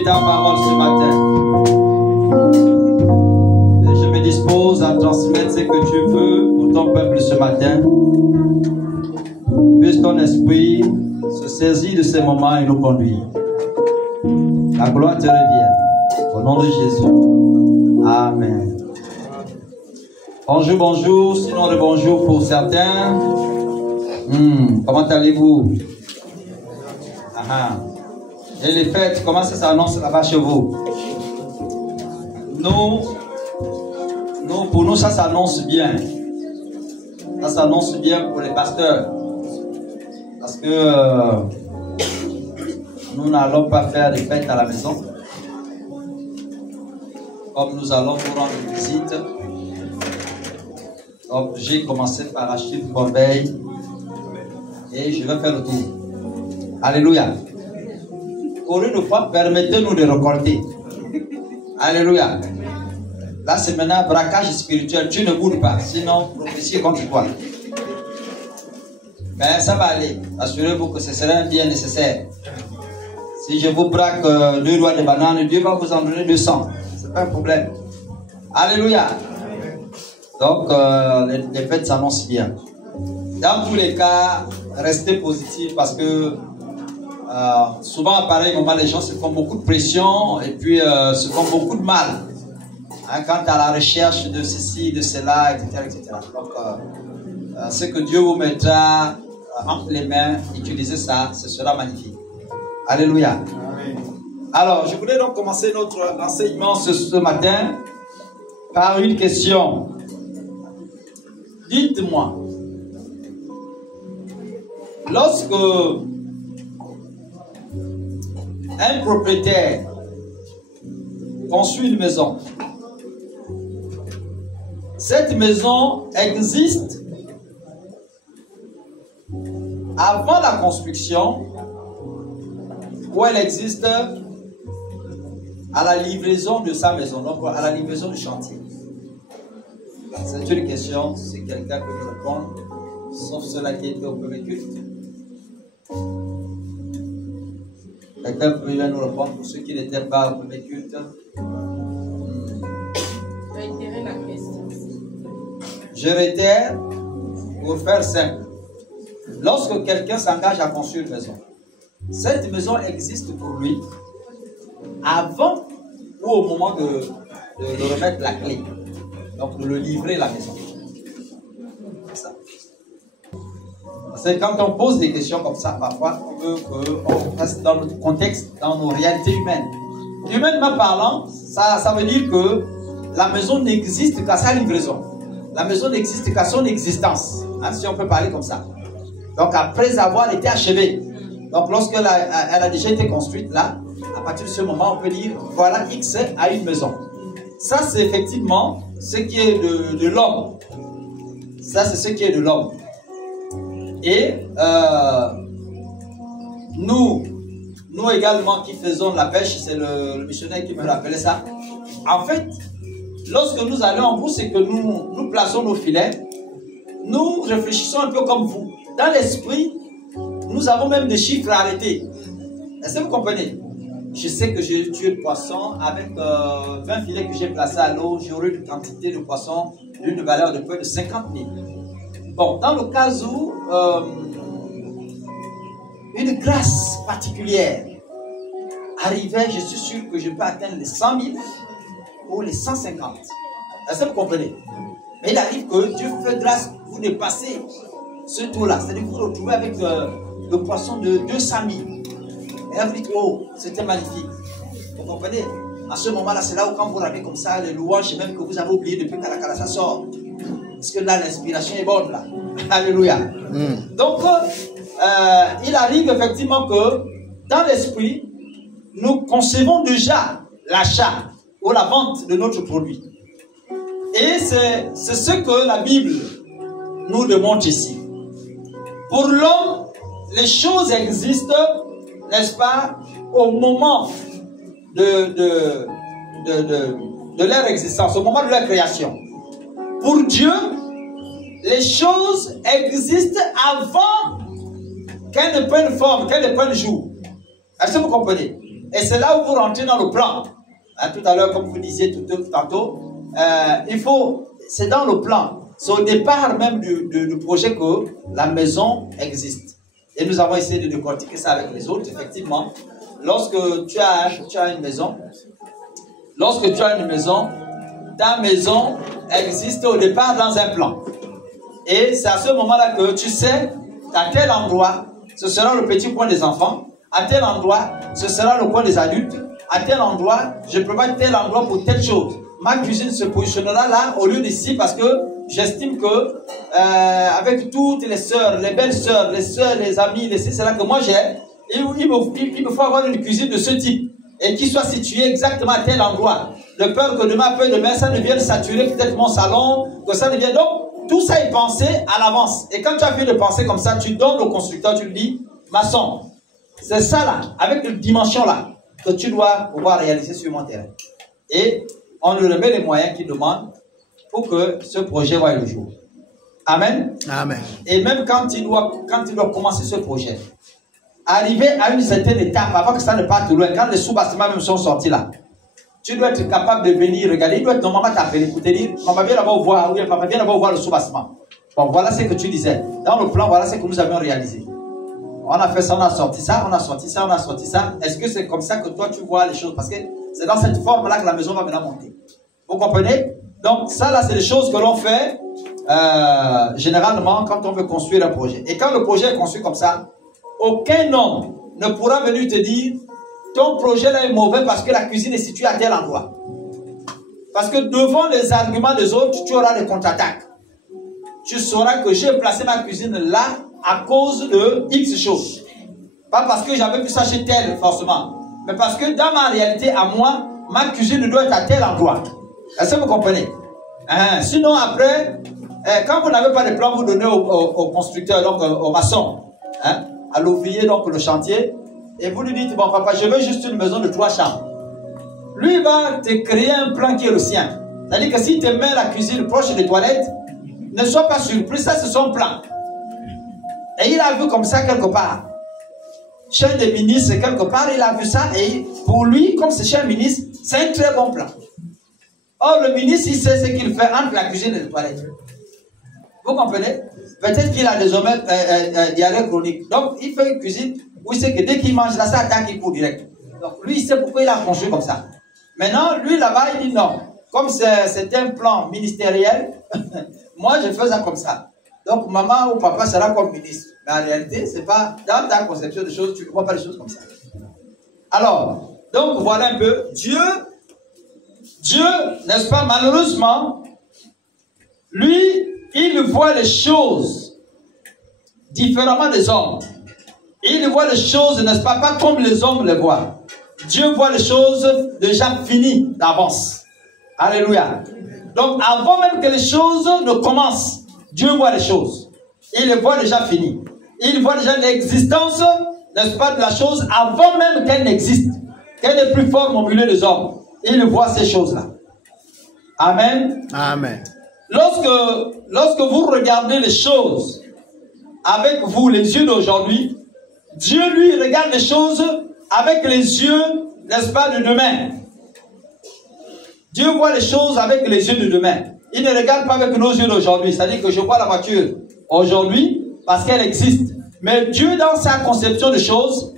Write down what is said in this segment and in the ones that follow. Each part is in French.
écouter ta parole ce matin. Et je me dispose à transmettre ce que tu veux pour ton peuple ce matin. Puisse ton esprit se saisir de ces moments et nous conduire. La gloire te revient. Au nom de Jésus. Amen. Bonjour, bonjour, sinon le bonjour pour certains. Comment allez-vous? Et les fêtes, comment ça s'annonce là-bas chez vous? Pour nous, ça s'annonce bien. Ça s'annonce bien pour les pasteurs. Parce que nous n'allons pas faire des fêtes à la maison. Comme nous allons vous rendre visite. Donc j'ai commencé par acheter une corbeille. Et je vais faire le tour. Alléluia. Pour une fois, permettez-nous de récolter. Alléluia. Là, c'est maintenant braquage spirituel. Tu ne bouges pas. Sinon, prophétie contre toi. Mais ça va aller. Assurez-vous que ce sera un bien nécessaire. Si je vous braque 2 doigts de banane, Dieu va vous en donner 200. Ce n'est pas un problème. Alléluia. Donc, les fêtes s'annoncent bien. Dans tous les cas, restez positifs parce que souvent à pareil moment, les gens se font beaucoup de pression et puis se font beaucoup de mal. Quant à la recherche de ceci, de cela, etc. etc. Donc, ce que Dieu vous mettra entre les mains, utilisez ça, ce sera magnifique. Alléluia. Amen. Alors, je voulais donc commencer notre enseignement ce matin par une question. Dites-moi, lorsque un propriétaire construit une maison, cette maison existe avant la construction ou elle existe à la livraison de sa maison, donc à la livraison du chantier? C'est une question, si quelqu'un peut me répondre, sauf cela qui était au premier culte. Quelqu'un peut nous répondre pour ceux qui n'étaient pas au premier culte. Réitérer la question. Je réitère pour faire simple. Lorsque quelqu'un s'engage à construire une maison, cette maison existe pour lui avant ou au moment de remettre la clé. Donc de le livrer la maison. C'est ça. C'est quand on pose des questions comme ça, parfois, on veut qu'on reste dans notre contexte, dans nos réalités humaines. Humainement parlant, ça veut dire que la maison n'existe qu'à sa livraison. La maison n'existe qu'à son existence, si on peut parler comme ça. Donc après avoir été achevée. Donc lorsqu'elle a déjà été construite, là, à partir de ce moment, on peut dire, voilà, X a une maison. Ça, c'est effectivement ce qui est de l'homme. Ça, c'est ce qui est de l'homme. Et nous également qui faisons la pêche, c'est le missionnaire qui me rappelait ça. En fait, lorsque nous allons en brousse et que nous plaçons nos filets, nous réfléchissons un peu comme vous. Dans l'esprit, nous avons même des chiffres arrêtés. Est-ce que vous comprenez? Je sais que j'ai tué le poisson avec 20 filets que j'ai placés à l'eau. J'aurai une quantité de poisson d'une valeur de près de 50 000. Bon, dans le cas où une grâce particulière arrivait, je suis sûr que je peux atteindre les 100 000 ou les 150. Est-ce que vous comprenez? Mais il arrive que Dieu fait grâce, vous dépassez ce taux-là. C'est-à-dire que vous vous retrouvez avec le poisson de 200 000. Et là, vous dites, oh, c'était magnifique. Vous comprenez? À ce moment-là, c'est là où quand vous regardez comme ça, les louanges, même que vous avez oublié depuis que ça sort. Parce que là, l'inspiration est bonne, là. Alléluia. Donc, il arrive effectivement que, dans l'esprit, nous concevons déjà l'achat ou la vente de notre produit. Et c'est ce que la Bible nous démontre ici. Pour l'homme, les choses existent, n'est-ce pas, au moment de leur existence, au moment de leur création. Pour Dieu, les choses existent avant qu'elles ne prennent forme, qu'elles ne prennent jour. Est-ce que vous comprenez? Et c'est là où vous rentrez dans le plan. Hein, tout à l'heure, comme vous disiez tantôt, c'est dans le plan. C'est au départ même du projet que la maison existe. Et nous avons essayé de décortiquer ça avec les autres. Effectivement, lorsque tu as une maison, ta maison existe au départ dans un plan. Et c'est à ce moment-là que tu sais qu'à tel endroit, ce sera le petit coin des enfants. À tel endroit, ce sera le coin des adultes. À tel endroit, je prépare tel endroit pour telle chose. Ma cuisine se positionnera là au lieu d'ici parce que j'estime que avec toutes les sœurs, les belles sœurs, les amis, c'est là que moi j'ai, il me faut avoir une cuisine de ce type et qui soit située exactement à tel endroit. De peur que demain, ça ne vienne saturer peut-être mon salon, que ça ne vienne. Donc, tout ça est pensé à l'avance. Et quand tu as fini de penser comme ça, tu donnes au constructeur, tu lui dis, maçon, c'est ça là, avec une dimension là, que tu dois pouvoir réaliser sur mon terrain. Et on lui remet les moyens qu'il demande pour que ce projet voie le jour. Amen. Amen. Et même quand il doit commencer ce projet, arriver à une certaine étape, avant que ça ne parte loin, quand les sous-bâtiments même sont sortis là, tu dois être capable de venir regarder. Il doit être normalement t'appeler pour te dire, maman viens d'abord voir, oui, papa viens d'abord voir le sous-bâtiment. Bon, voilà ce que tu disais. Dans le plan, voilà ce que nous avions réalisé. On a fait ça, on a sorti ça, on a sorti ça, on a sorti ça. Est-ce que c'est comme ça que toi tu vois les choses? Parce que c'est dans cette forme-là que la maison va maintenant monter. Vous comprenez? Donc ça là, c'est des choses que l'on fait généralement quand on veut construire un projet. Et quand le projet est construit comme ça, aucun homme ne pourra venir te dire ton projet là est mauvais parce que la cuisine est située à tel endroit. Parce que devant les arguments des autres, tu auras des contre-attaques. Tu sauras que j'ai placé ma cuisine là à cause de X choses. Pas parce que j'avais vu ça chez tel forcément, mais parce que dans ma réalité à moi, ma cuisine doit être à tel endroit. Est-ce que vous comprenez? Sinon après, quand vous n'avez pas de plan, vous donnez au constructeur, donc au maçon, à l'ouvrier, donc le chantier, et vous lui dites, bon papa, je veux juste une maison de 3 chambres. Lui il va te créer un plan qui est le sien. C'est-à-dire que s'il te met la cuisine proche des toilettes, ne sois pas surpris, ça c'est son plan. Et il a vu comme ça quelque part. Chez un des ministres, quelque part, il a vu ça, et pour lui, comme c'est chez un ministre, c'est un très bon plan. Or, le ministre, il sait ce qu'il fait entre la cuisine et les toilettes. Vous comprenez? Peut-être qu'il a désormais diarrhée chronique. Donc, il fait une cuisine où il sait que dès qu'il mange là, ça attaque, il court direct. Donc, lui, il sait pourquoi il a construit comme ça. Maintenant, lui, là-bas, il dit non. Comme c'est un plan ministériel, moi, je fais ça comme ça. Donc, maman ou papa sera comme ministre. Mais en réalité, c'est pas dans ta conception des choses, tu ne vois pas les choses comme ça. Alors, donc, voilà un peu. Dieu, n'est-ce pas, malheureusement, lui, il voit les choses différemment des hommes. Il voit les choses, n'est-ce pas, pas comme les hommes les voient. Dieu voit les choses déjà finies d'avance. Alléluia. Donc, avant même que les choses ne commencent, Dieu voit les choses. Il les voit déjà finies. Il voit déjà l'existence, n'est-ce pas, de la chose avant même qu'elle n'existe. Qu'elle n'est plus forme au milieu des hommes. Il voit ces choses-là. Amen. Amen. Lorsque vous regardez les choses avec vous, les yeux d'aujourd'hui, Dieu, lui, regarde les choses avec les yeux, n'est-ce pas, de demain. Dieu voit les choses avec les yeux de demain. Il ne regarde pas avec nos yeux d'aujourd'hui. C'est-à-dire que je vois la voiture aujourd'hui parce qu'elle existe. Mais Dieu, dans sa conception de choses,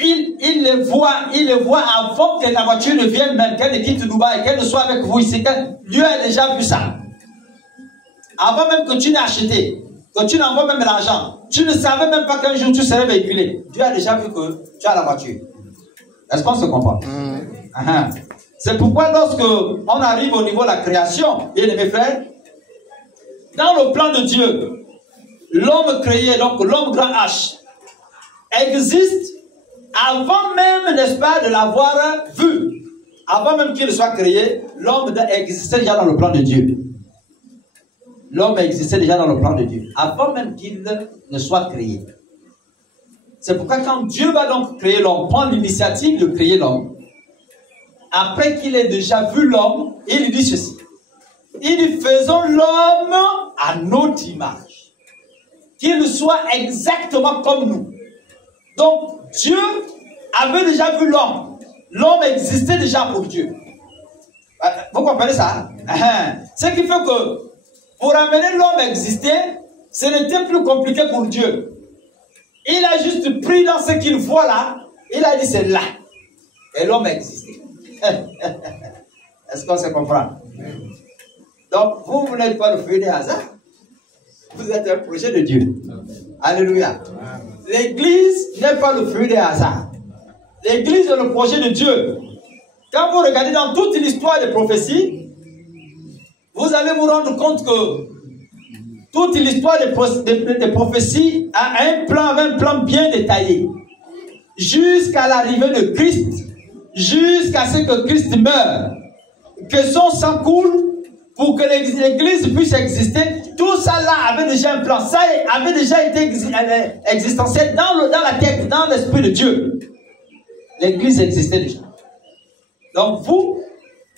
il les voit avant que la voiture ne vienne même, qu'elle ne quitte Dubaï, qu'elle ne soit avec vous ici. Dieu a déjà vu ça. Avant même que tu n'aies acheté, que tu n'envoies même l'argent, tu ne savais même pas qu'un jour tu serais véhiculé. Dieu a déjà vu que tu as la voiture. Est-ce qu'on se comprend? C'est pourquoi lorsque on arrive au niveau de la création, bien mes frères, dans le plan de Dieu, l'homme créé, donc l'homme grand H, existe avant même, n'est-ce pas, de l'avoir vu. Avant même qu'il soit créé, l'homme existait déjà dans le plan de Dieu. L'homme existait déjà dans le plan de Dieu, avant même qu'il ne soit créé. C'est pourquoi quand Dieu va donc créer l'homme, prend l'initiative de créer l'homme, après qu'il ait déjà vu l'homme, il dit ceci. Il dit, faisons l'homme à notre image. Qu'il soit exactement comme nous. Donc, Dieu avait déjà vu l'homme. l'homme existait déjà pour Dieu. Vous comprenez ça? Ce qui fait que pour amener l'homme à exister, ce n'était plus compliqué pour Dieu. Il a juste pris dans ce qu'il voit là, il a dit c'est là. Et l'homme a existé. Est-ce qu'on se comprend? Donc, vous n'êtes pas le fruit des hasards. Vous êtes un projet de Dieu. Alléluia. L'église n'est pas le fruit des hasards. L'église est le projet de Dieu. Quand vous regardez dans toute l'histoire des prophéties, vous allez vous rendre compte que toute l'histoire des prophéties a un plan bien détaillé. Jusqu'à l'arrivée de Christ, jusqu'à ce que Christ meure, que son sang coule pour que l'église puisse exister. Tout ça là avait déjà un plan. Ça avait déjà été existentiel dans la tête, dans l'esprit de Dieu. L'église existait déjà. Donc vous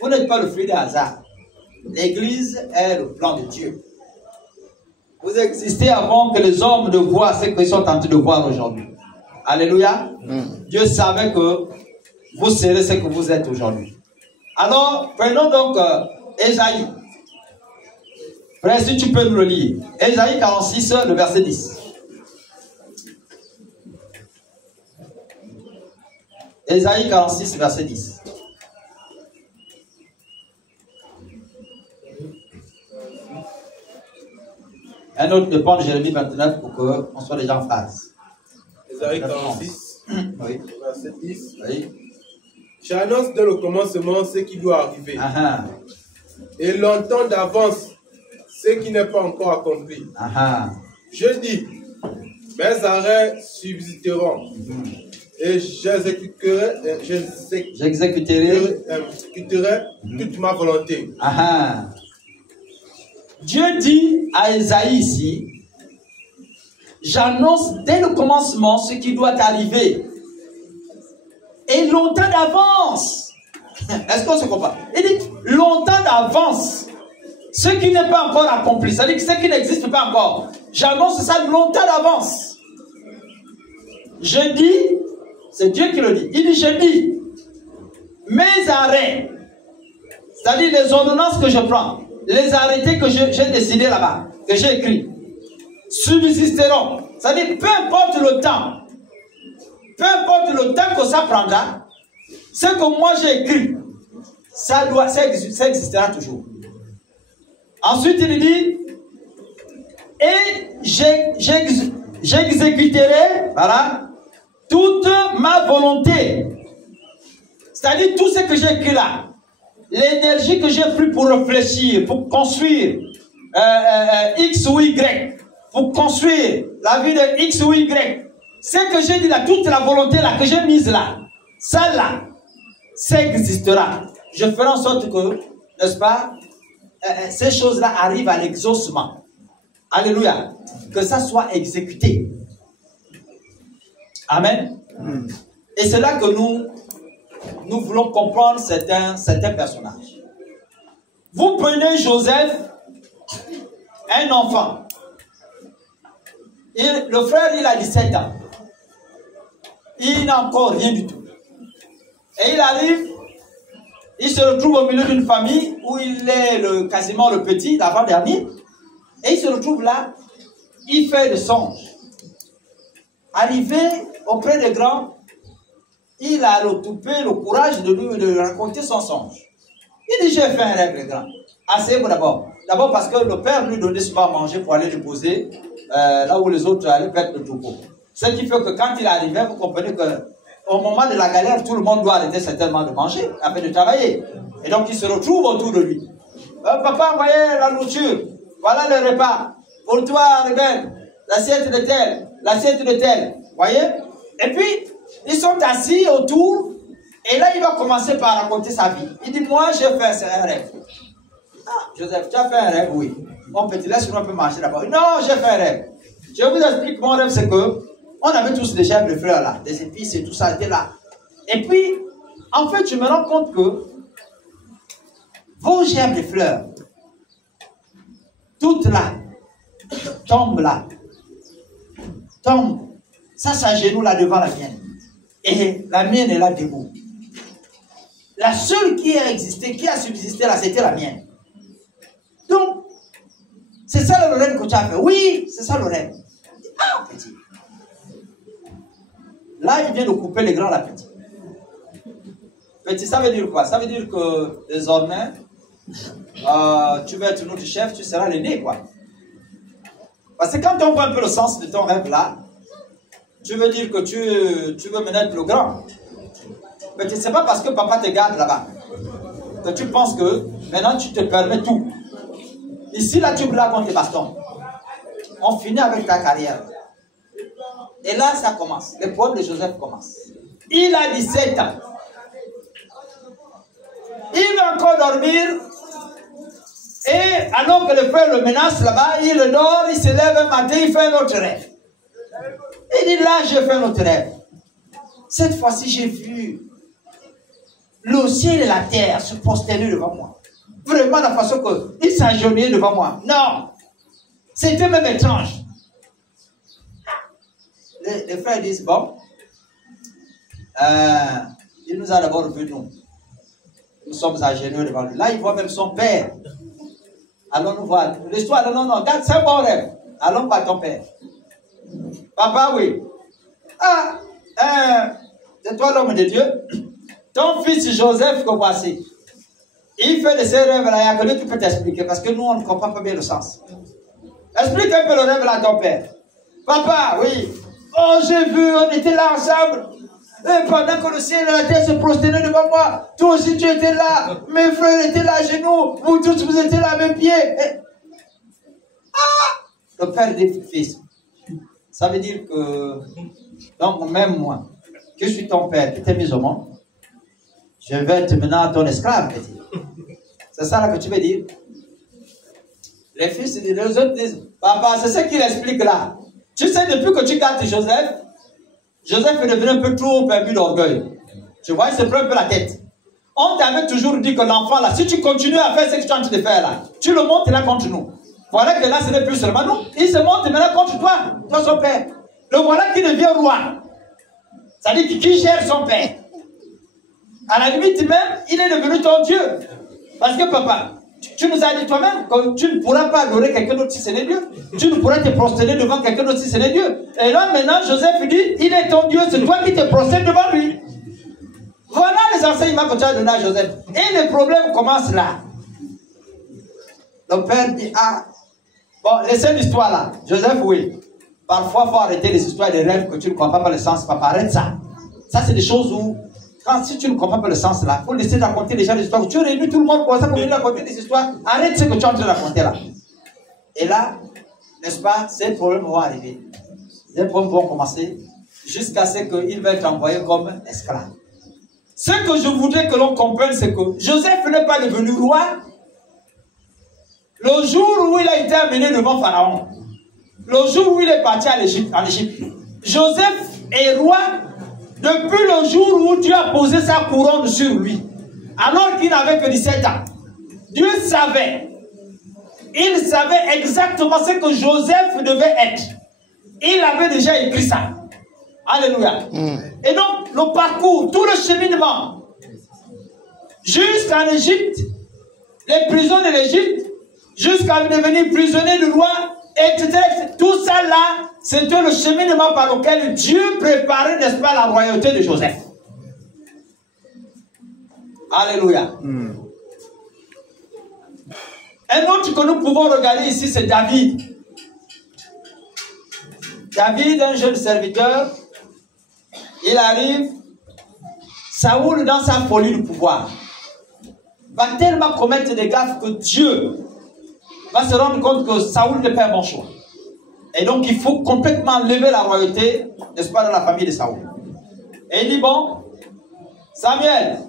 n'êtes pas le fruit des hasards. L'église est le plan de Dieu. Vous existez avant que les hommes ne voient ce qu'ils sont en train de voir aujourd'hui. Alléluia. Dieu savait que vous serez ce que vous êtes aujourd'hui. Alors, prenons donc Ésaïe. Frère, si tu peux nous le lire. Ésaïe 46, le verset 10. Ésaïe 46, verset 10. Un autre de prendre Jérémie 29 pour qu'on soit déjà en phase. Ésaïe 46, oui. verset 10. Oui. J'annonce dès le commencement ce qui doit arriver. Et longtemps d'avance ce qui n'est pas encore accompli. Je dis, mes arrêts subsisteront. Et j'exécuterai toute ma volonté. Dieu dit à Ésaïe ici, j'annonce dès le commencement ce qui doit arriver. Et longtemps d'avance. Est-ce qu'on se comprend? Il dit longtemps d'avance. Ce qui n'est pas encore accompli. C'est-à-dire que ce qui n'existe pas encore. J'annonce ça longtemps d'avance. Je dis, c'est Dieu qui le dit. Il dit, je dis, mes arrêts, c'est-à-dire les ordonnances que je prends, les arrêtés que j'ai décidés là-bas, que j'ai écrits, subsisteront. C'est-à-dire, peu importe le temps que ça prendra, ce que moi j'ai écrit, ça existera toujours. Ensuite, il dit, et j'exécuterai, voilà, toute ma volonté. C'est-à-dire tout ce que j'ai écrit là, l'énergie que j'ai pris pour réfléchir, pour construire X ou Y, pour construire la vie de X ou Y, ce que j'ai dit là, toute la volonté là que j'ai mise là, ça là, ça existera. Je ferai en sorte que, n'est-ce pas, ces choses-là arrivent à l'exaucement. Alléluia. Que ça soit exécuté. Amen. Et c'est là que nous voulons comprendre certains personnages. Vous prenez Joseph, un enfant. Et le frère, il a 17 ans. Il n'a encore rien du tout. Et il arrive, il se retrouve au milieu d'une famille où il est quasiment le petit, l'avant-dernier. Et il se retrouve là, il fait des songes. Arrivé auprès des grands, il a le toupet, le courage de raconter son songe. Il dit, j'ai fait un rêve, les grands. Asseyez-vous d'abord. D'abord parce que le père lui donnait souvent à manger pour aller le poser là où les autres allaient perdre le troupeau. Ce qui fait que quand il arrivait, vous comprenez qu'au moment de la galère, tout le monde doit arrêter certainement de manger, afin de travailler. Et donc il se retrouve autour de lui. Papa, voyez la nourriture. Voilà le repas. Pour toi, Rebelle, l'assiette de tel, l'assiette de tel. Voyez? Et puis, ils sont assis autour. Et là, il va commencer par raconter sa vie. Il dit, moi, j'ai fait un rêve. Ah, Joseph, tu as fait un rêve? Oui. Mon petit, laisse-nous un peu marcher d'abord. Non, j'ai fait un rêve. Je vous explique mon rêve, c'est que on avait tous des gerbes de fleurs là, des épices et tout ça était là. Et puis, en fait, je me rends compte que vos gerbes de fleurs, toutes là, tombent là. Tombent. Ça s'agenouille là devant la mienne. Et la mienne est là debout. La seule qui a existé, qui a subsisté là, c'était la mienne. Donc, c'est ça le rêve que tu as fait. Oui, c'est ça le rêve. Ah, petit. Là, il vient de couper les grands à la petite. Petit, ça veut dire quoi? Ça veut dire que désormais, tu vas être notre chef, tu seras l'aîné, quoi. Parce que quand on voit un peu le sens de ton rêve là, tu veux dire que tu veux mener le grand. Mais ce n'est pas parce que papa te garde là-bas que tu penses que maintenant tu te permets tout. Ici, là, tu blagues contre tes bastons. On finit avec ta carrière. Et là, ça commence. Le problème de Joseph commence. Il a 17 ans. Il va encore dormir. Et alors que le frère le menace là-bas, il dort, il se lève un matin, il fait un autre rêve. Il dit là, j'ai fait un autre rêve. Cette fois-ci, j'ai vu le ciel et la terre se prosterner devant moi. Vraiment la façon qu'il s'agenouillait devant moi. Non. C'était même étrange. Les frères disent, bon, il nous a d'abord vu nous. Nous sommes agenouillés devant lui. Là, il voit même son père. Allons nous voir. L'histoire, non, regarde, c'est un bon rêve. Allons voir ton père. Papa, oui. C'est toi l'homme de Dieu. Ton fils Joseph que voici. Il fait de ces rêves-là, il n'y a que lui qui peut t'expliquer, parce que nous, on ne comprend pas bien le sens. Explique un peu le rêve là à ton père. Papa, oui. Oh, j'ai vu, on était là ensemble. Et pendant que le ciel et la terre se prosternaient devant moi, toi aussi tu étais là, mes frères étaient là à genoux, vous tous vous étiez là à mes pieds. Et... le père des fils. Ça veut dire que, donc même moi, que je suis ton père, qui t'ai mis au monde, je vais être maintenant ton esclave. C'est ça là que tu veux dire? Les fils, les autres disent, papa, c'est ce qu'il explique là. Tu sais, depuis que tu gardes Joseph est devenu un peu trop perdu d'orgueil. Tu vois, il se prend un peu la tête. On t'avait toujours dit que l'enfant là, si tu continues à faire ce que tu es en train de faire là, tu le montes là contre nous. Voilà que là, ce n'est plus seulement nous. Il se monte maintenant contre toi, son père. Le voilà qui devient roi. Ça dit qui gère son père. À la limite même, il est devenu ton Dieu. Parce que papa, tu nous as dit toi-même que tu ne pourras pas adorer quelqu'un d'autre si ce n'est Dieu. Tu ne pourras te prosterner devant quelqu'un d'autre si ce n'est Dieu. Et là maintenant, Joseph dit, il est ton Dieu, c'est toi qui te prosternes devant lui. Voilà les enseignements que tu as donnés à Joseph. Et le problème commence là. Le père dit, bon, laissez l'histoire là. Joseph, oui. Parfois, il faut arrêter les histoires de rêves que tu ne comprends pas le sens. Papa, arrête ça. Ça, c'est des choses où, si tu ne comprends pas le sens là, il faut laisser raconter les gens des histoires. Tu réunis tout le monde pour ça pour venir raconter des histoires. Arrête ce que tu es en train de raconter là. Et là, n'est-ce pas, ces problèmes vont arriver. Les problèmes vont commencer jusqu'à ce qu'il va être envoyé comme esclave. Ce que je voudrais que l'on comprenne, c'est que Joseph n'est pas devenu roi le jour où il a été amené devant Pharaon. Le jour où il est parti en Égypte. Joseph est roi depuis le jour où Dieu a posé sa couronne sur lui. Alors qu'il n'avait que 17 ans. Dieu savait. Il savait exactement ce que Joseph devait être. Il avait déjà écrit ça. Alléluia. Et donc, le parcours, tout le cheminement, jusqu'en Égypte, les prisons de l'Égypte, jusqu'à devenir prisonnier du roi, etc. Tout ça là, c'était le cheminement par lequel Dieu préparait, n'est-ce pas, la royauté de Joseph. Alléluia. Un autre que nous pouvons regarder ici, c'est David. David, un jeune serviteur, il arrive, Saoul, dans sa folie du pouvoir, va tellement commettre des gaffes que Dieu va se rendre compte que Saoul n'est pas un bon choix. Et donc, il faut complètement lever la royauté, n'est-ce pas, dans la famille de Saoul. Et il dit, bon, Samuel,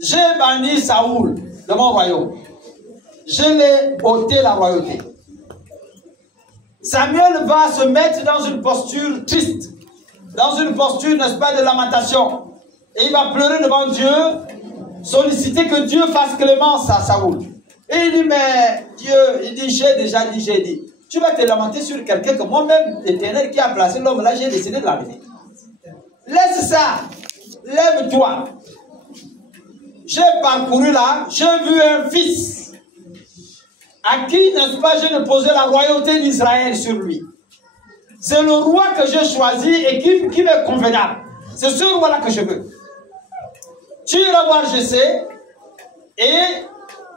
j'ai banni Saoul de mon royaume. Je l'ai ôté la royauté. Samuel va se mettre dans une posture triste, dans une posture, n'est-ce pas, de lamentation. Et il va pleurer devant Dieu, solliciter que Dieu fasse clémence à Saoul. Et il dit, mais Dieu, il dit, j'ai déjà dit, j'ai dit. Tu vas te lamenter sur quelqu'un que moi-même, l'Éternel qui a placé l'homme là, j'ai décidé de l'enlever. Laisse ça. Lève-toi. j'ai parcouru là, j'ai vu un fils à qui, n'est-ce pas, j'ai déposé la royauté d'Israël sur lui. C'est le roi que j'ai choisi et qui m'est convenable. C'est ce roi-là que je veux. Tu iras voir Jessé et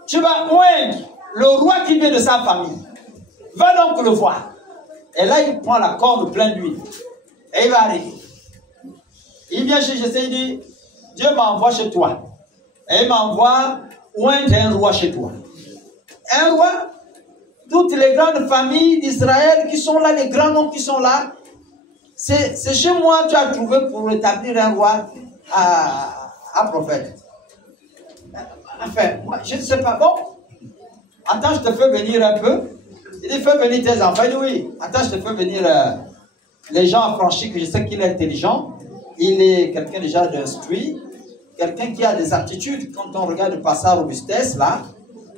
tu vas oindre le roi qui vient de sa famille. Va donc le voir. Et là, il prend la corde pleine d'huile. Et il va arriver. Il vient chez Jessé, il dit, Dieu m'envoie chez toi. Et il m'envoie oindre un roi chez toi. Un roi, toutes les grandes familles d'Israël qui sont là, les grands noms qui sont là, c'est chez moi que tu as trouvé pour établir un roi à prophète. Enfin, moi, je ne sais pas. Bon, attends, je te fais venir un peu. Il dit, fais venir tes enfants. Il dit, oui. Attends, je te fais venir les gens affranchis, que je sais qu'il est intelligent. Il est quelqu'un déjà d'instruit. Quelqu'un qui a des aptitudes. Quand on regarde par sa robustesse, là,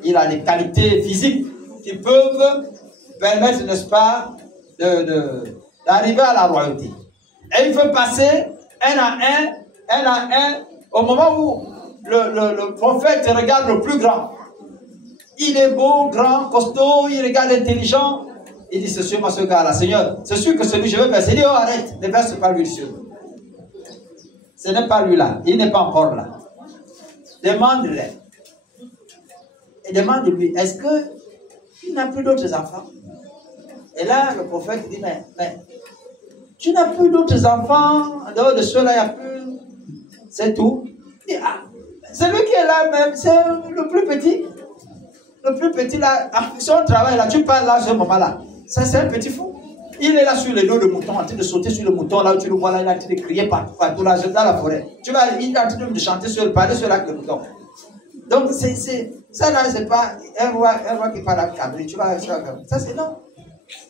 il a des qualités physiques qui peuvent permettre, n'est-ce pas, d'arriver à la royauté. Et il veut passer un à un, au moment où le prophète regarde le plus grand. Il est beau, grand, costaud, il regarde intelligent. Il dit, c'est sûr, moi, ce gars-là, Seigneur, c'est sûr que celui que je veux verser. Il dit, oh, arrête, ne verse pas lui dessus. Ce n'est pas lui là, il n'est pas encore là. Demande-le. Et demande-lui, est-ce qu'il n'a plus d'autres enfants? Et là, le prophète dit, mais tu n'as plus d'autres enfants, en dehors de ceux-là, il n'y a plus. C'est tout. Il dit, ah, celui qui est là même, c'est le plus petit. Le plus petit là, son travail là, tu parles là, à ce moment-là. Ça, c'est un petit fou. Il est là sur les dos de mouton, en train de sauter sur le mouton, là où tu le vois là, il est en train de crier partout là, dans la forêt. Tu vois, il est en train de chanter parler sur l'arc de mouton. Donc, ça là, c'est pas un roi qui parle avec cabri, tu vois, ça c'est non.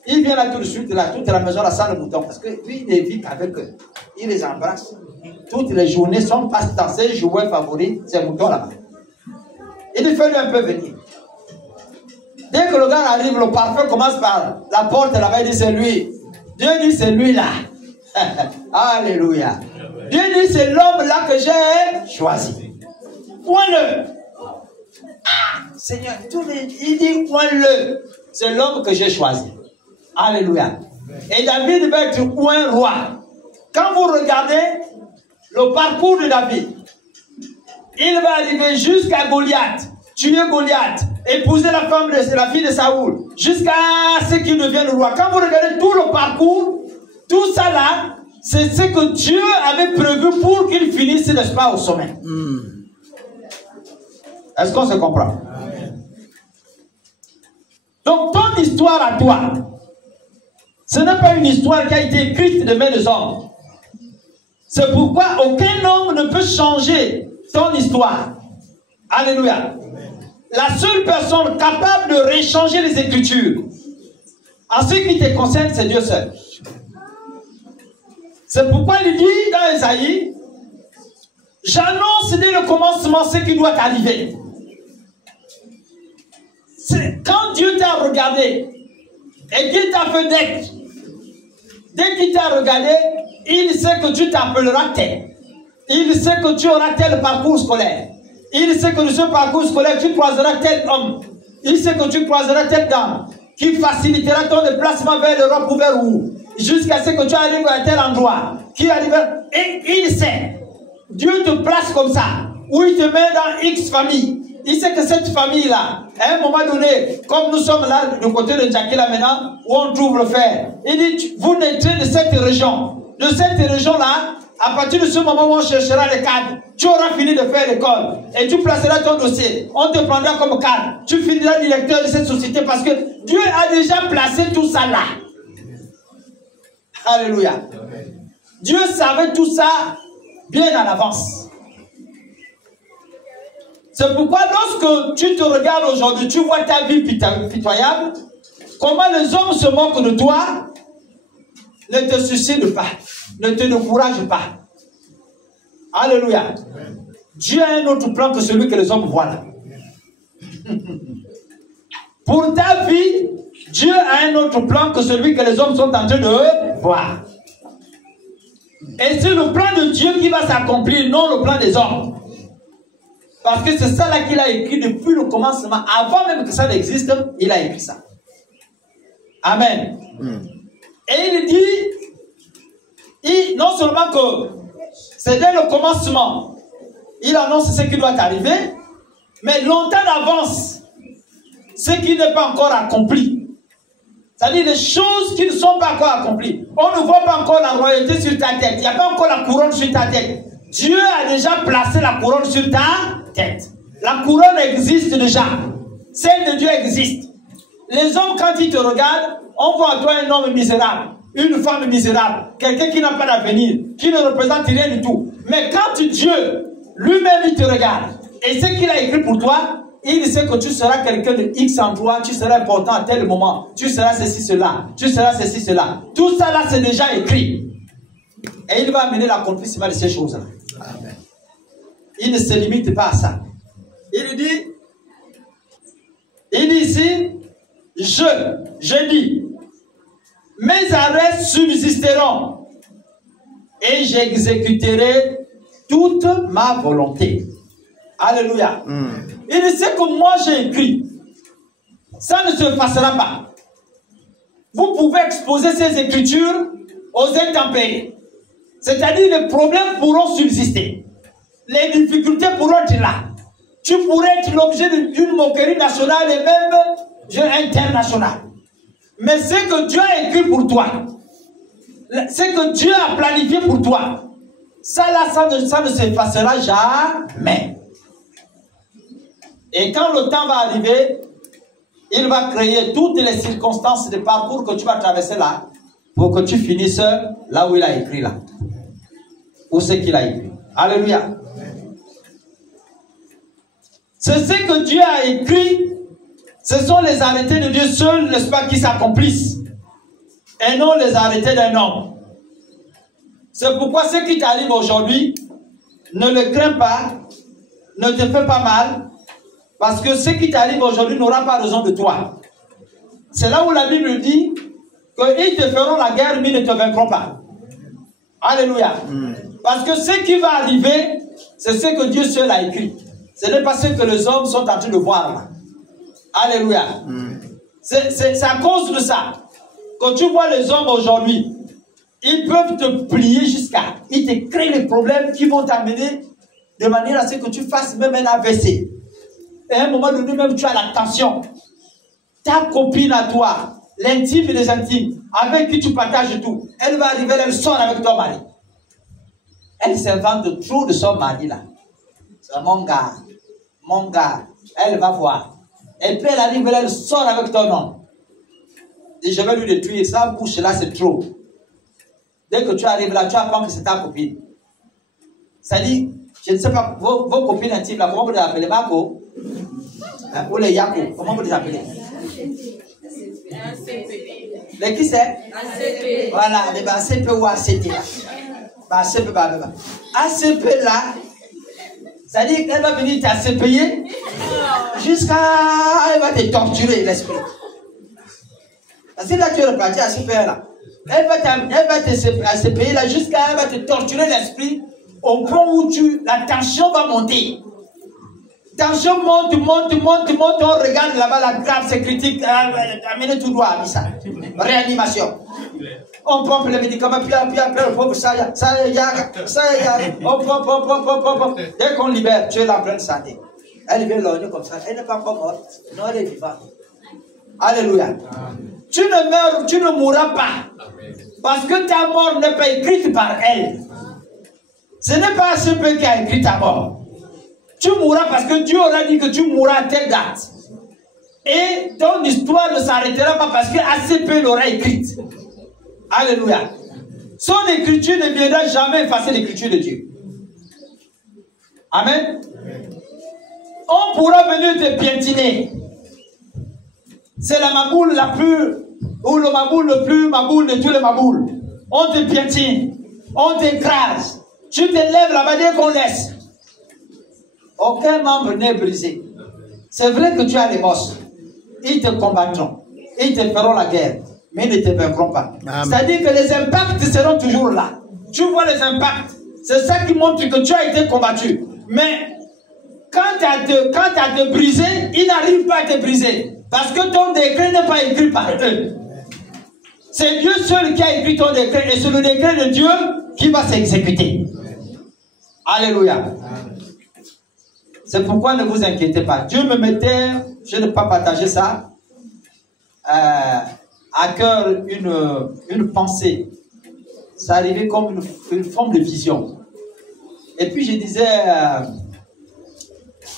Il vient là tout de suite, là, toute la maison là, sans le mouton, parce que lui, il vit avec eux. Il les embrasse. Toutes les journées, son passe-temps, ses jouets favoris, c'est le mouton là-bas. Il lui fait lui un peu venir. Dès que le gars arrive, le parfum commence par la porte là-bas, il dit c'est lui. Dieu dit c'est lui là. Alléluia. Dieu dit c'est l'homme là que j'ai choisi. Point-le. Ah, Seigneur, il dit point-le. C'est l'homme que j'ai choisi. Alléluia. Et David va être un roi. Quand vous regardez le parcours de David, il va arriver jusqu'à Goliath. Tuer Goliath, épouser la femme de la fille de Saoul, jusqu'à ce qu'il devienne roi. Quand vous regardez tout le parcours, tout ça là, c'est ce que Dieu avait prévu pour qu'il finisse, n'est-ce pas, au sommet. Est-ce qu'on se comprend? Amen. Donc ton histoire à toi, ce n'est pas une histoire qui a été écrite de main des hommes. C'est pourquoi aucun homme ne peut changer ton histoire. Alléluia. La seule personne capable de réchanger les Écritures, en ce qui te concerne, c'est Dieu seul. C'est pourquoi il dit dans Ésaïe, j'annonce dès le commencement ce qui doit arriver. Quand Dieu t'a regardé et qu'il t'a fait naître, dès qu'il t'a regardé, il sait que tu t'appelleras tel. Il sait que tu auras tel parcours scolaire. Il sait que de ce parcours scolaire, tu croiseras tel homme. Il sait que tu croiseras telle dame qui facilitera ton déplacement vers l'Europe ou vers où. Jusqu'à ce que tu arrives à tel endroit. Et il sait. Dieu te place comme ça. Ou il te met dans X famille. Il sait que cette famille-là, à un moment donné, comme nous sommes là, du côté de Jackie là maintenant, où on trouve le fer. Il dit, vous naîtrez de cette région. De cette région-là, à partir de ce moment où on cherchera les cadres, tu auras fini de faire l'école et tu placeras ton dossier. On te prendra comme cadre. Tu finiras directeur de cette société parce que Dieu a déjà placé tout ça là. Alléluia. Dieu savait tout ça bien à l'avance. C'est pourquoi lorsque tu te regardes aujourd'hui, tu vois ta vie pitoyable, comment les hommes se moquent de toi, ne te suicide pas. Ne te décourage pas. Alléluia. Amen. Dieu a un autre plan que celui que les hommes voient là. Pour ta vie, Dieu a un autre plan que celui que les hommes sont en train de voir. Et c'est le plan de Dieu qui va s'accomplir, non le plan des hommes. Parce que c'est ça là qu'il a écrit depuis le commencement. Avant même que ça n'existe, il a écrit ça. Amen. Et il dit, non seulement que c'est dès le commencement, il annonce ce qui doit arriver, mais longtemps d'avance, ce qui n'est pas encore accompli. C'est-à-dire des choses qui ne sont pas encore accomplies. On ne voit pas encore la royauté sur ta tête. Il n'y a pas encore la couronne sur ta tête. Dieu a déjà placé la couronne sur ta tête. La couronne existe déjà. Celle de Dieu existe. Les hommes, quand ils te regardent, on voit en toi un homme misérable, une femme misérable, quelqu'un qui n'a pas d'avenir, qui ne représente rien du tout. Mais quand Dieu, lui-même, il te regarde, et ce qu'il a écrit pour toi, il sait que tu seras quelqu'un de X endroit, tu seras important à tel moment, tu seras ceci, cela, tu seras ceci, cela. Tout ça là, c'est déjà écrit. Et il va amener l'accomplissement de ces choses-là. Amen. Il ne se limite pas à ça. Il dit ici, je dis, mes arrêts subsisteront et j'exécuterai toute ma volonté. Alléluia. Il sait que moi j'ai écrit. Ça ne se passera pas. Vous pouvez exposer ces écritures aux intempéries. C'est-à-dire les problèmes pourront subsister. Les difficultés pourront être là. Tu pourrais être l'objet d'une moquerie nationale et même internationale. Mais ce que Dieu a écrit pour toi, ce que Dieu a planifié pour toi, ça là, ça ne s'effacera jamais. Et quand le temps va arriver, il va créer toutes les circonstances de parcours que tu vas traverser là, pour que tu finisses là où il a écrit là. Où c'est qu'il a écrit. Alléluia. C'est ce que Dieu a écrit. Ce sont les arrêtés de Dieu seuls, n'est-ce pas, qui s'accomplissent. Et non les arrêtés d'un homme. C'est pourquoi ce qui t'arrive aujourd'hui, ne le crains pas, ne te fais pas mal, parce que ce qui t'arrive aujourd'hui n'aura pas raison de toi. C'est là où la Bible dit qu'ils te feront la guerre, mais ils ne te vaincront pas. Alléluia. Parce que ce qui va arriver, c'est ce que Dieu seul a écrit. Ce n'est pas ce que les hommes sont en train de voir là. Alléluia. C'est à cause de ça. Quand tu vois les hommes aujourd'hui, ils peuvent te plier jusqu'à... Ils te créent les problèmes qui vont t'amener de manière à ce que tu fasses même un AVC. Et à un moment donné, même tu as la tension. Ta copine à toi, l'intime des intimes, avec qui tu partages tout, elle va arriver, elle sort avec ton mari. Elle s'invente trop de son mari là. C'est mon gars. Elle va voir. Et puis elle arrive, elle sort avec ton homme. Et je vais lui détruire. Sa bouche là, c'est trop. Dès que tu arrives là, tu apprends que c'est ta copine. Ça dit, je ne sais pas, vos copines intimes là, comment vous les appelez, Marco? Ou les Yako, comment vous les appelez? Les qui c'est? ACP. Voilà, les ACP ou ACT là. ACP là, ça dit qu'elle va venir t'ACPer jusqu'à... Elle va te torturer l'esprit. Parce que là tu es reparti ACP là. Elle va t'ACPer là jusqu'à... Elle va te torturer l'esprit au point où la tension va monter. Tension monte, on regarde là-bas la grave, c'est critique, amenez tout droit, ça. Réanimation. On pompe les médicaments, puis après on pompe ça, on pompe. Dès qu'on libère, tu es là en pleine santé. Elle vient logner comme ça, elle n'est pas encore morte, non, elle est vivante. Alléluia. Tu ne mourras pas, parce que ta mort n'est pas écrite par elle. Ce n'est pas ACP qui a écrit ta mort. Tu mourras parce que Dieu aura dit que tu mourras à telle date. Et ton histoire ne s'arrêtera pas parce que ACP l'aura écrite. Alléluia. Son écriture ne viendra jamais effacer l'écriture de Dieu. Amen. On pourra venir te piétiner. C'est la maboule la plus, ou le maboule le plus maboule de tous les maboules. On te piétine. On t'écrase. Tu te lèves là-bas dès qu'on laisse. Aucun membre n'est brisé. C'est vrai que tu as les bosses. Ils te combattront. Ils te feront la guerre. Mais ils ne te vaincront pas. C'est-à-dire que les impacts seront toujours là. Tu vois les impacts. C'est ça qui montre que tu as été combattu. Mais quand tu as te brisé, ils n'arrivent pas à te briser. Parce que ton décret n'est pas écrit par eux. C'est Dieu seul qui a écrit ton décret. Et c'est le décret de Dieu qui va s'exécuter. Alléluia. C'est pourquoi ne vous inquiétez pas. Dieu me mettait, je n'ai pas partagé ça, à cœur une pensée. Ça arrivait comme une forme de vision. Et puis je disais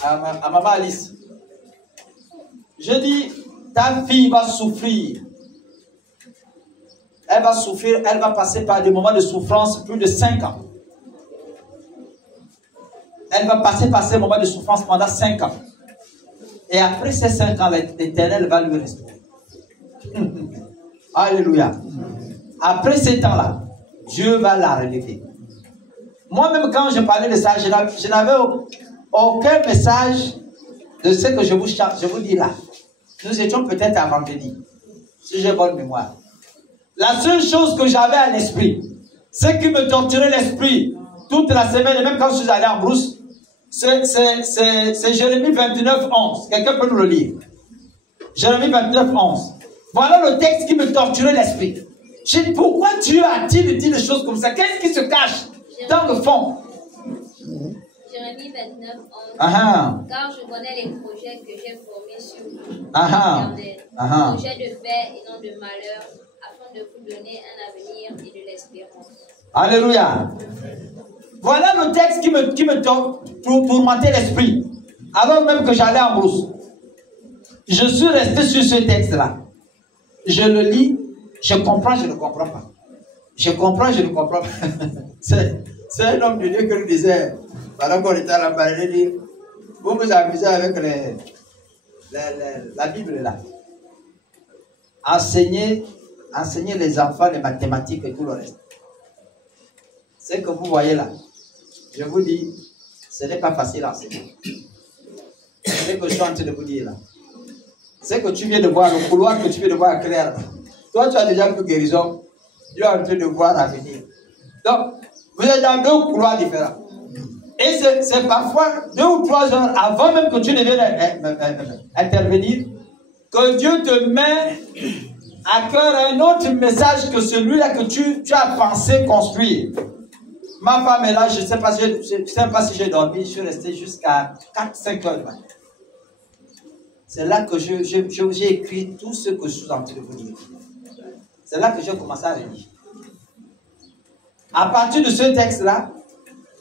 à maman Alice, je dis, ta fille va souffrir. Elle va souffrir, elle va passer par des moments de souffrance plus de 5 ans. Elle va passer par ces moments de souffrance pendant 5 ans. Et après ces 5 ans, l'Éternel va lui restaurer. Alléluia. Après ces temps-là, Dieu va la relever. Moi-même, quand je parlais de ça, je n'avais aucun message de ce que je vous dis là. Nous étions peut-être à vendredi, si j'ai bonne mémoire. La seule chose que j'avais à l'esprit, ce qui me torturait l'esprit toute la semaine, et même quand je suis allé en brousse, c'est Jérémie 29, 11. Quelqu'un peut nous le lire? Jérémie 29, 11. Voilà le texte qui me torturait l'esprit. Je dis, pourquoi Dieu a-t-il dit des choses comme ça? Qu'est-ce qui se cache dans le fond? Jérémie 29, 11. Car je connais les projets que j'ai formés sur vous. Projets de paix et non de malheur, afin de vous donner un avenir et de l'espérance. Alléluia. Voilà le texte qui me tourmentait l'esprit. Alors même que j'allais en brousse. Je suis resté sur ce texte-là. Je le lis, je comprends, je ne comprends pas. Je comprends, je ne comprends pas. C'est un homme de Dieu qui nous disait, pendant qu'on était à la barrière, il dit, vous vous amusez avec la Bible là. Enseignez les enfants les mathématiques et tout le reste. Ce que vous voyez là, je vous dis, ce n'est pas facile à enseigner. C'est ce que je suis en train de vous dire là. Ce que tu viens de voir, le couloir que tu viens de voir clair. Toi, tu as déjà vu guérison. Dieu est en train de voir à venir. Donc, vous êtes dans 2 couloirs différents. Et c'est parfois 2 ou 3 heures avant même que tu ne viennes intervenir, que Dieu te met à cœur un autre message que celui-là que tu as pensé construire. Ma femme est là, je ne sais pas si j'ai dormi, je suis resté jusqu'à 4-5 heures du matin. C'est là que j'ai écrit tout ce que je suis en train de vous dire. C'est là que j'ai commencé à lire. À partir de ce texte-là,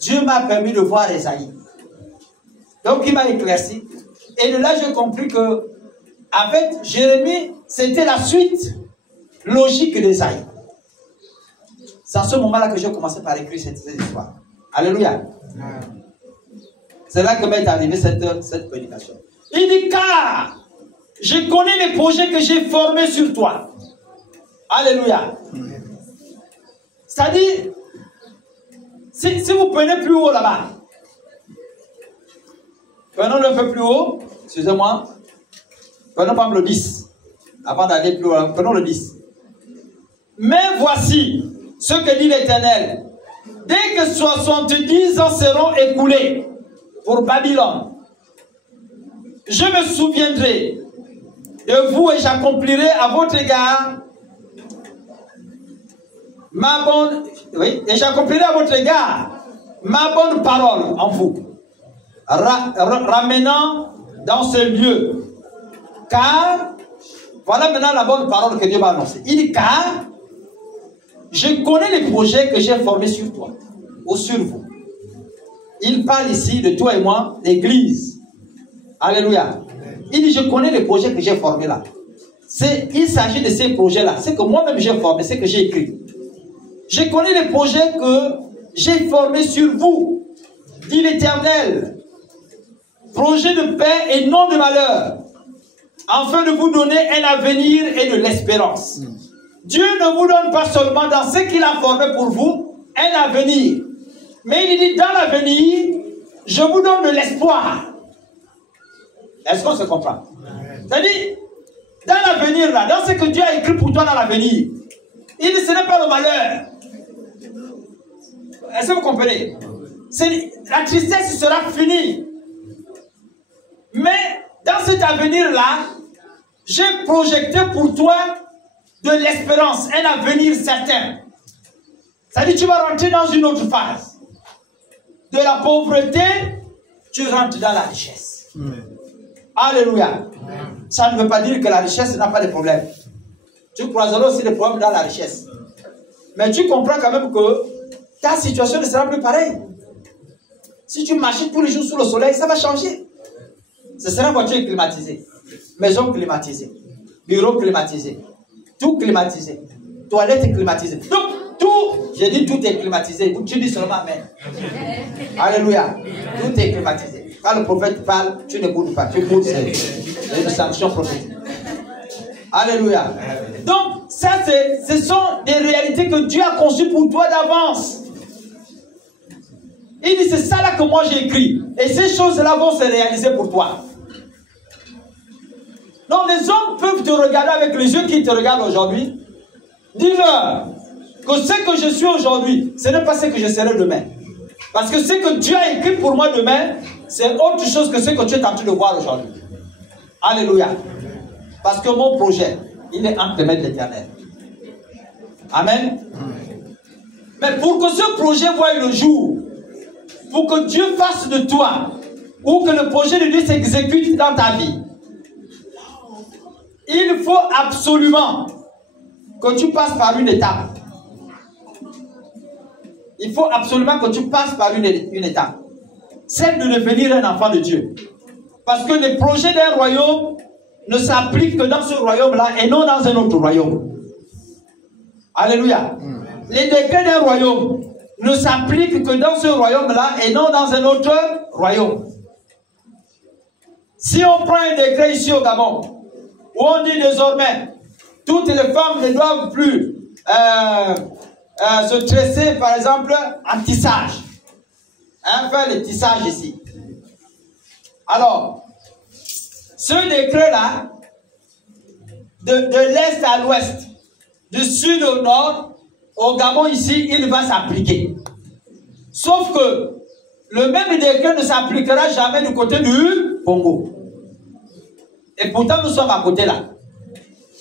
Dieu m'a permis de voir Esaïe. Donc il m'a éclairci. Et de là, j'ai compris que, en fait, Jérémie, c'était la suite logique d'Esaïe. C'est à ce moment-là que j'ai commencé par écrire cette histoire. Alléluia. C'est là que m'est arrivée cette prédication. Il dit, car je connais les projets que j'ai formés sur toi. Alléluia. C'est-à-dire, si vous prenez plus haut là-bas, prenons un peu plus haut, excusez-moi, prenons par exemple le 10, avant d'aller plus haut, prenons le 10. Mais voici ce que dit l'Éternel. Dès que 70 ans seront écoulés pour Babylone, je me souviendrai de vous et j'accomplirai à votre égard ma bonne parole en vous, ramenant dans ce lieu. Car, voilà maintenant la bonne parole que Dieu va annoncer. Il dit, car je connais les projets que j'ai formés sur toi, ou sur vous. Il parle ici de toi et moi, l'Église. Alléluia. Il dit, je connais les projets que j'ai formés là. Il s'agit de ces projets-là. C'est que moi-même j'ai formé, c'est que j'ai écrit. Je connais les projets que j'ai formés sur vous, dit l'Éternel. Projet de paix et non de malheur, afin de vous donner un avenir et de l'espérance. Dieu ne vous donne pas seulement dans ce qu'il a formé pour vous un avenir, mais il dit dans l'avenir, je vous donne de l'espoir. Est-ce qu'on se comprend? C'est-à-dire, dans l'avenir là, dans ce que Dieu a écrit pour toi dans l'avenir, il dit ce n'est pas le malheur. Est-ce que vous comprenez? La tristesse sera finie. Mais dans cet avenir-là, j'ai projeté pour toi de l'espérance, un avenir certain. C'est-à-dire que tu vas rentrer dans une autre phase. De la pauvreté, tu rentres dans la richesse. Alléluia. Ça ne veut pas dire que la richesse n'a pas de problème. Tu croiseras aussi des problèmes dans la richesse. Mais tu comprends quand même que ta situation ne sera plus pareille. Si tu marches tous les jours sous le soleil, ça va changer. Ce sera une voiture climatisée, maison climatisée, bureau climatisé, tout climatisé, toilette climatisée. Tout, j'ai dit tout est climatisé. Tu dis seulement Amen. Alléluia. Tout est climatisé. Quand le prophète parle, tu n'écoutes pas. Tu écoutes, c'est une sanction prophétique. Alléluia. Donc, ça, ce sont des réalités que Dieu a conçues pour toi d'avance. Il dit, c'est ça là que moi j'ai écrit. Et ces choses-là vont se réaliser pour toi. Donc, les hommes peuvent te regarder avec les yeux qui te regardent aujourd'hui. Dis-leur que ce que je suis aujourd'hui, ce n'est pas ce que je serai demain. Parce que ce que Dieu a écrit pour moi demain, c'est autre chose que ce que tu es en train de voir aujourd'hui. Alléluia. Parce que mon projet, il est entre les mains de l'Éternel. Amen. Mais pour que ce projet voie le jour, pour que Dieu fasse de toi, ou que le projet de Dieu s'exécute dans ta vie, il faut absolument que tu passes par une étape. Il faut absolument que tu passes par une étape. Celle de devenir un enfant de Dieu. Parce que les projets d'un royaume ne s'appliquent que dans ce royaume-là et non dans un autre royaume. Alléluia. Les décrets d'un royaume ne s'appliquent que dans ce royaume-là et non dans un autre royaume. Si on prend un décret ici au Gabon, où on dit désormais, toutes les femmes ne doivent plus se tresser, par exemple, en tissage. Faire le tissage ici. Alors, ce décret-là, de l'est à l'ouest, du sud au nord, au Gabon ici, il va s'appliquer. Sauf que le même décret ne s'appliquera jamais du côté du Congo. Et pourtant, nous sommes à côté là.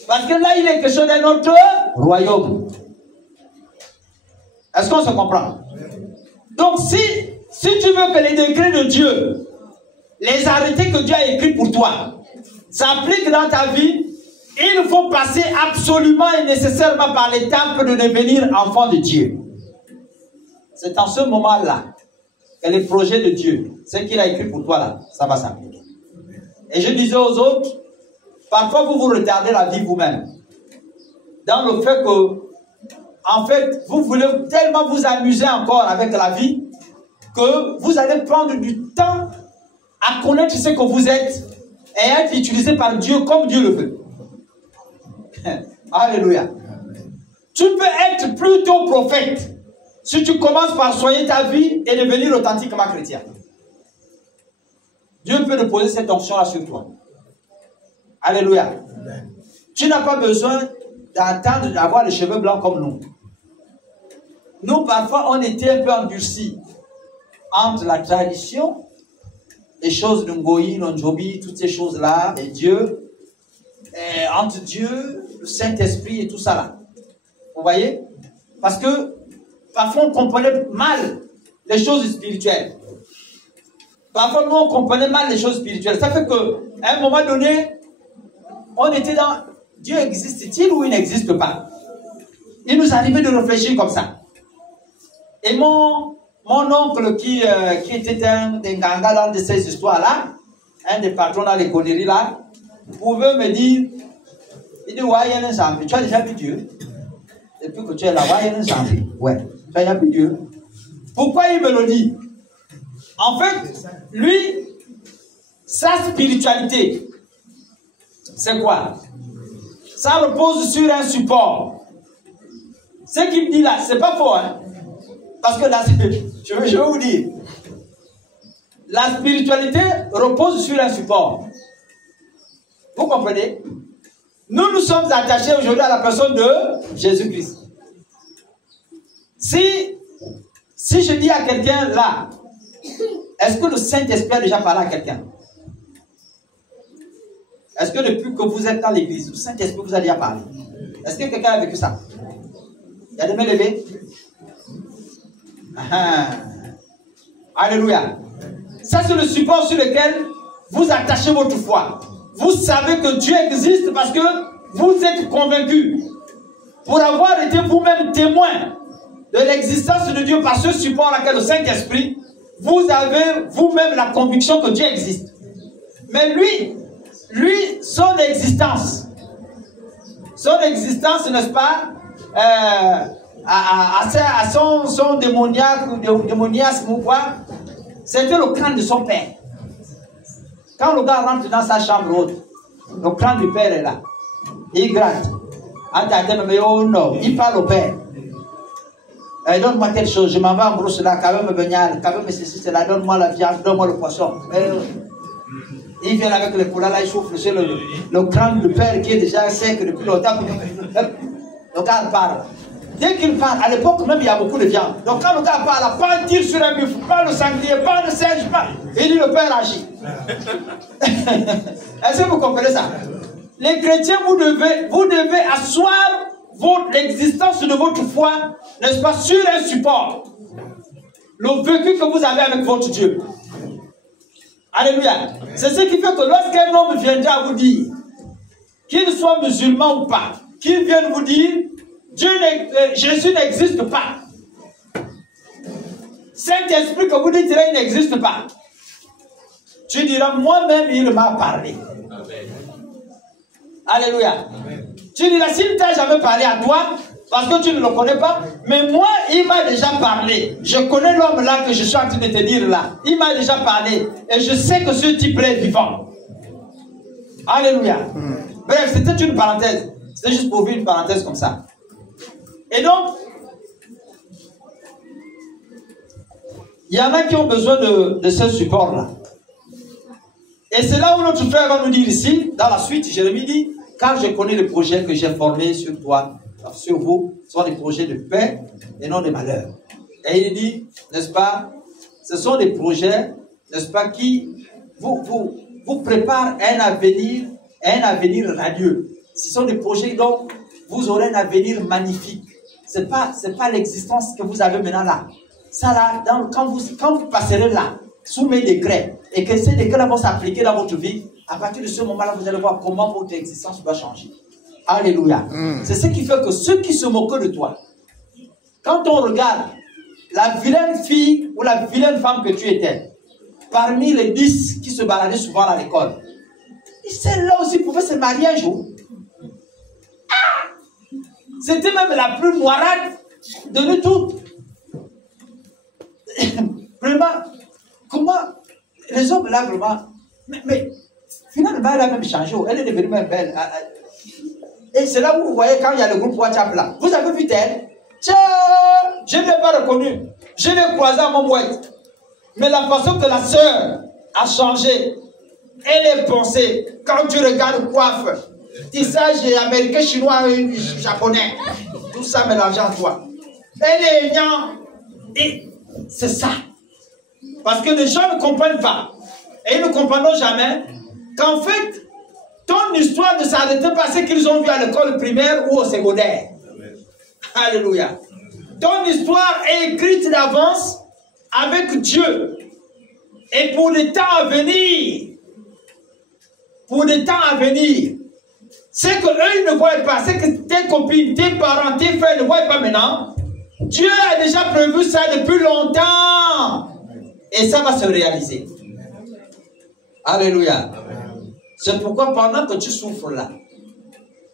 Parce que là, il est question d'un autre royaume. Est-ce qu'on se comprend? Donc, si tu veux que les décrets de Dieu, les arrêtés que Dieu a écrits pour toi, s'appliquent dans ta vie, il faut passer absolument et nécessairement par l'étape de devenir enfant de Dieu. C'est en ce moment-là que les projets de Dieu, ce qu'il a écrit pour toi là, ça va s'appliquer. Et je disais aux autres, parfois vous vous retardez la vie vous-même. Dans le fait que, en fait, vous voulez tellement vous amuser encore avec la vie, que vous allez prendre du temps à connaître ce que vous êtes et être utilisé par Dieu comme Dieu le veut. Alléluia. Tu peux être plutôt prophète si tu commences par soigner ta vie et devenir authentiquement chrétien. Dieu peut déposer cette onction-là sur toi. Alléluia. Tu n'as pas besoin d'attendre d'avoir les cheveux blancs comme nous. Nous, parfois, on était un peu endurcis entre la tradition, les choses de Ngoï, Nonjobi, toutes ces choses-là, et Dieu, et entre Dieu, le Saint-Esprit et tout ça là. Vous voyez? Parce que parfois on comprenait mal les choses spirituelles. Parfois nous on comprenait mal les choses spirituelles. Ça fait qu'à un moment donné, on était dans Dieu existe-t-il ou il n'existe pas? Il nous arrivait de réfléchir comme ça. Et mon oncle qui était un nganga dans de ces histoires-là, un des patrons dans les conneries là, pouvait me dire, il dit, ouais, il y a un champion. Tu as déjà vu Dieu? Depuis que tu es là, ouais, il y a un champion. Ouais, tu as déjà vu Dieu? Pourquoi il me le dit? En fait, lui, sa spiritualité, c'est quoi? Ça repose sur un support. Ce qu'il me dit là, c'est pas faux, hein? Parce que là, je vais vous dire, la spiritualité repose sur un support. Vous comprenez? Nous sommes attachés aujourd'hui à la personne de Jésus-Christ. Si je dis à quelqu'un là, est-ce que le Saint-Esprit a déjà parlé à quelqu'un? Est-ce que depuis que vous êtes dans l'église, le Saint-Esprit vous a déjà parlé? Est-ce que quelqu'un a vécu ça? Il y a des mains levées? Alléluia. Ça, c'est le support sur lequel vous attachez votre foi. Vous savez que Dieu existe parce que vous êtes convaincus. Pour avoir été vous-même témoin de l'existence de Dieu par ce support-là qu'est le Saint-Esprit, vous avez vous-même la conviction que Dieu existe. Mais lui, son existence, n'est-ce pas, à son démoniasme ou quoi, c'était le crâne de son père. Quand le gars rentre dans sa chambre haute, le crâne du père est là. Il gratte. Il parle au père. Donne-moi telle chose, je m'en vais en brousse là, quand même baignade, quand même ceci, cela, donne-moi la viande, donne-moi le poisson. Il vient avec le coulard là, il souffle sur le crâne du père qui est déjà sec depuis longtemps. Le gars parle. Dès qu'il parle, à l'époque même il y a beaucoup de viande. Donc quand le gars parle, pas un tir sur un buffle, pas le sanglier, pas le singe, pas. Il dit le père agit. Est-ce que vous comprenez ça? Les chrétiens, vous devez asseoir l'existence de votre foi, n'est-ce pas, sur un support. Le vécu que vous avez avec votre Dieu. Alléluia. C'est ce qui fait que lorsqu'un homme viendra vous dire, qu'il soit musulman ou pas, qu'il vienne vous dire, Jésus n'existe pas. Saint-Esprit que vous dites, il n'existe pas. Tu diras, moi-même, il m'a parlé. Amen. Alléluia. Amen. Tu diras, s'il ne t'a jamais parlé à toi, parce que tu ne le connais pas, mais moi, il m'a déjà parlé. Je connais l'homme là que je suis en train de te dire là. Il m'a déjà parlé. Et je sais que ce type est vivant. Alléluia. Bref, c'était une parenthèse. C'était juste pour ouvrir une parenthèse comme ça. Et donc, il y en a qui ont besoin de ce support-là. Et c'est là où notre frère va nous dire ici, dans la suite, Jérémie dit, car je connais les projets que j'ai formés sur toi, sur vous, ce sont des projets de paix et non de malheur. Et il dit, n'est-ce pas, ce sont des projets, n'est-ce pas, qui vous préparent un avenir radieux. Ce sont des projets dont vous aurez un avenir magnifique. C'est pas l'existence que vous avez maintenant là. Ça là, quand vous passerez là, sous mes décrets, et que ces décrets vont s'appliquer dans votre vie, à partir de ce moment-là, vous allez voir comment votre existence va changer. Alléluia. C'est ce qui fait que ceux qui se moquent de toi, quand on regarde la vilaine fille ou la vilaine femme que tu étais, parmi les 10 qui se baladaient souvent à l'école, celle-là aussi pouvait se marier un jour. C'était même la plus noirade de nous toutes. Vraiment, comment les hommes là vraiment, mais finalement elle a même changé, elle est devenue même belle. Et c'est là où vous voyez quand il y a le groupe WhatsApp là. Vous avez vu elle? Tiens, je ne l'ai pas reconnue. Je l'ai croisée à mon boîte. Mais la façon que la sœur a changé, elle est pensée. Quand tu regardes coiffe, tissage américain, chinois, japonais, tout ça mélangé en toi. Elle est ayant. Et c'est ça. Parce que les gens ne comprennent pas. Et ils ne comprendront jamais qu'en fait, ton histoire ne s'arrêtait pas à ce qu'ils ont vu à l'école primaire ou au secondaire. Amen. Alléluia. Ton histoire est écrite d'avance avec Dieu. Et pour les temps à venir, c'est que eux ils ne voient pas, c'est que tes copines, tes parents, tes frères ne voient pas maintenant. Dieu a déjà prévu ça depuis longtemps. Et ça va se réaliser. Alléluia. C'est pourquoi pendant que tu souffres là,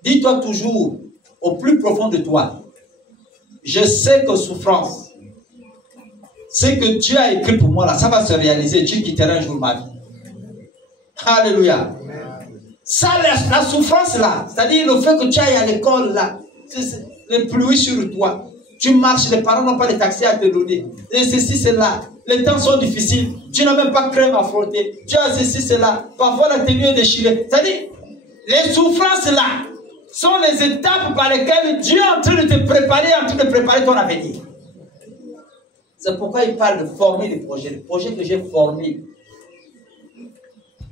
dis-toi toujours au plus profond de toi, je sais que souffrance, c'est que Dieu a écrit pour moi là, ça va se réaliser. Dieu quittera un jour ma vie. Alléluia. Ça, la souffrance là, c'est-à-dire le fait que tu ailles à l'école là, les pluies sur toi, tu marches, les parents n'ont pas de taxi à te donner, et ceci, c'est là. Les temps sont difficiles, tu n'as même pas crème à frotter, tu as ceci, cela, parfois la tenue est déchirée. C'est-à-dire, les souffrances là sont les étapes par lesquelles Dieu est en train de te préparer, en train de préparer ton avenir. C'est pourquoi il parle de former les projets que j'ai formés.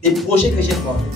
Des projets que j'ai formés.